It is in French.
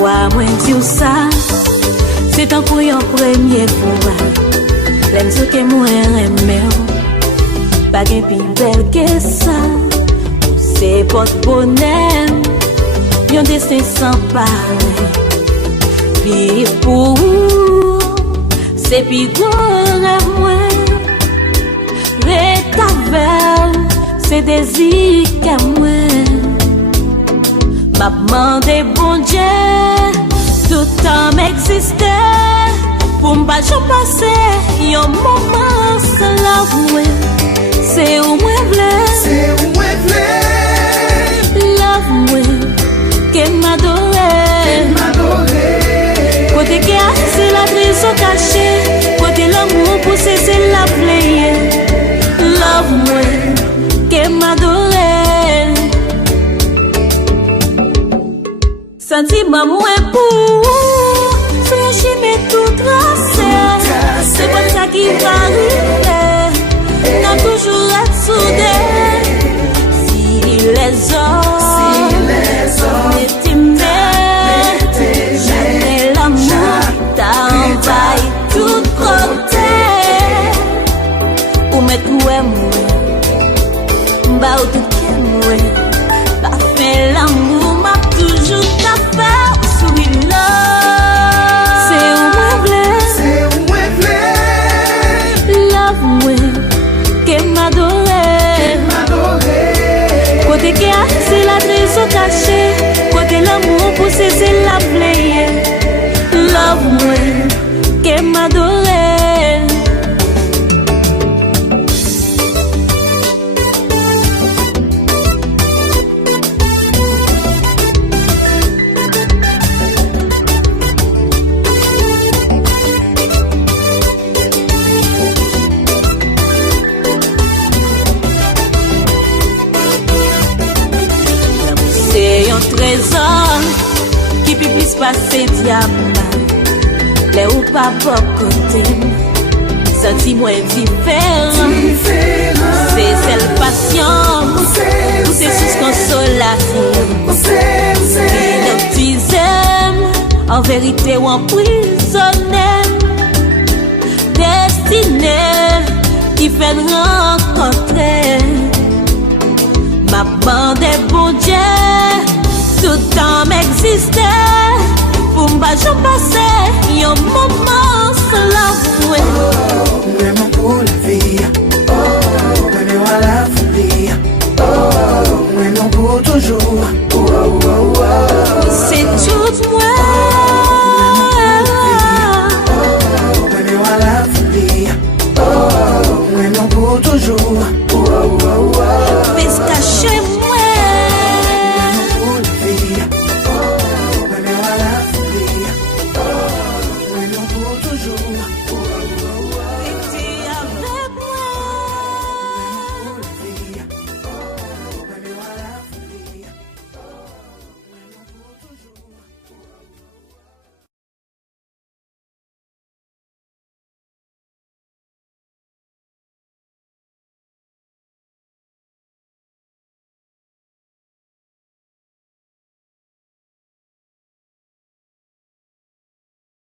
fois moi dire ça, c'est un pour une première fois. L'aime ce que moi aime, pas de plus belle que ça. C'est porte-bonheur, yon destin sans parler. Vivre pour vous, c'est plus grand à moi. Rétavel, c'est désir qu'à moi. M'a demandé bon Dieu, tout temps m'existait. Pour m'pas j'en passer, yon moment sans la voix. C'est où moi v'lais, c'est où moi v'lais. Love moi, qu'elle m'adorait. Côté qui a c'est la prison cachée. Côté l'amour poussé c'est la plaie. Love moi, qu'elle m'adorait. Sentiment moi pour c'est un chimé tout tracé. C'est pas ça qui va arriver. N'a toujours être soudés. Si les hommes n'étaient jamais l'amour t'envahit tout côté. Ou mettre où est moi, bah ou tout qui est moi. Pas fait l'amour m'a toujours ta fait sourire là. C'est où moi v'lais, c'est où moi v'lais. Love moi, qu'elle m'adorait. Côté qui a c'est la trésor cachée. Côté l'amour poussé c'est la plaie. Love moi, qu'elle m'adorait. C'est un trésor qui peut plus passer diable. Les ou pas pour côté, senti moins différent. C'est celle passion, ou c'est sous consolation. Une dizaine, en vérité ou en prisonnier. Destinée qui fait rencontrer. Ma bande est bon Dieu, tout temps m'existait. Pour m'pas j'en passais, yon moment